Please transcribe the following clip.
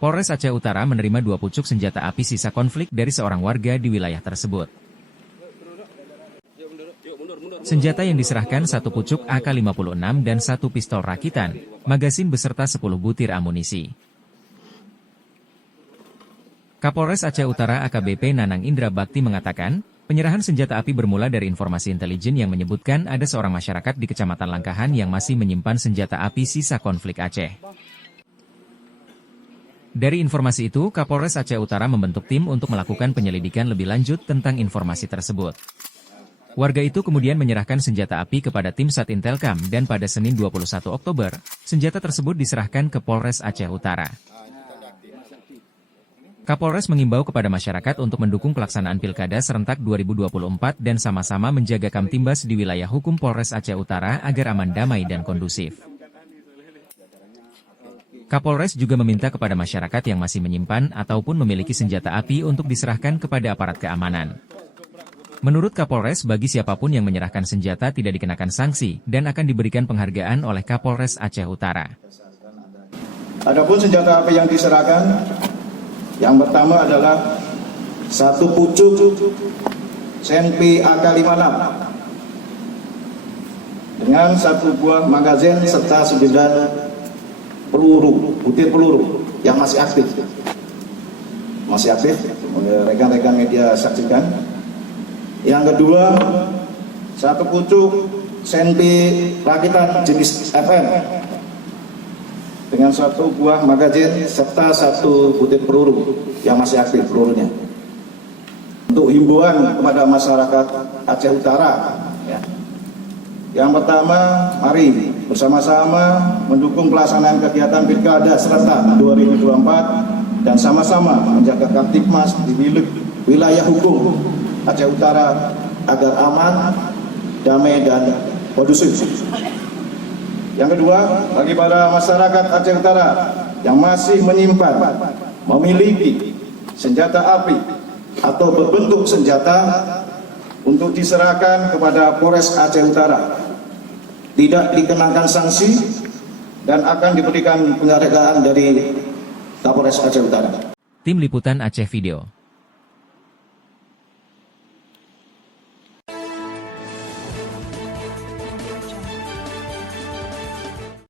Polres Aceh Utara menerima 2 pucuk senjata api sisa konflik dari seorang warga di wilayah tersebut. Senjata yang diserahkan 1 pucuk AK-56 dan 1 pistol rakitan, magasin beserta 10 butir amunisi. Kapolres Aceh Utara AKBP Nanang Indra Bakti mengatakan, penyerahan senjata api bermula dari informasi intelijen yang menyebutkan ada seorang masyarakat di Kecamatan Langkahan yang masih menyimpan senjata api sisa konflik Aceh. Dari informasi itu, Kapolres Aceh Utara membentuk tim untuk melakukan penyelidikan lebih lanjut tentang informasi tersebut. Warga itu kemudian menyerahkan senjata api kepada tim Satintelkam dan pada Senin 21 Oktober, senjata tersebut diserahkan ke Polres Aceh Utara. Kapolres mengimbau kepada masyarakat untuk mendukung pelaksanaan Pilkada serentak 2024 dan sama-sama menjaga Kamtibmas di wilayah hukum Polres Aceh Utara agar aman, damai dan kondusif. Kapolres juga meminta kepada masyarakat yang masih menyimpan ataupun memiliki senjata api untuk diserahkan kepada aparat keamanan. Menurut Kapolres, bagi siapapun yang menyerahkan senjata tidak dikenakan sanksi dan akan diberikan penghargaan oleh Kapolres Aceh Utara. Adapun senjata api yang diserahkan, yang pertama adalah 1 pucuk senpi AK-56 dengan 1 buah magazin serta 9 peluru, butir peluru yang masih aktif. Rekan-rekan media saksikan. Yang kedua, 1 pucuk senpi rakitan jenis FM dengan 1 buah magazin serta 1 butir peluru yang masih aktif pelurunya. Untuk himbauan kepada masyarakat Aceh Utara, ya. Yang pertama, mari bersama-sama mendukung pelaksanaan kegiatan Pilkada serentak 2024 dan sama-sama menjaga Kamtibmas di wilayah hukum Aceh Utara agar aman, damai dan kondusif. Yang kedua, bagi para masyarakat Aceh Utara yang masih menyimpan, memiliki senjata api atau berbentuk senjata untuk diserahkan kepada Polres Aceh Utara, tidak dikenakan sanksi dan akan diberikan penghargaan dari Kapolres Aceh Utara. Tim Liputan Aceh Video.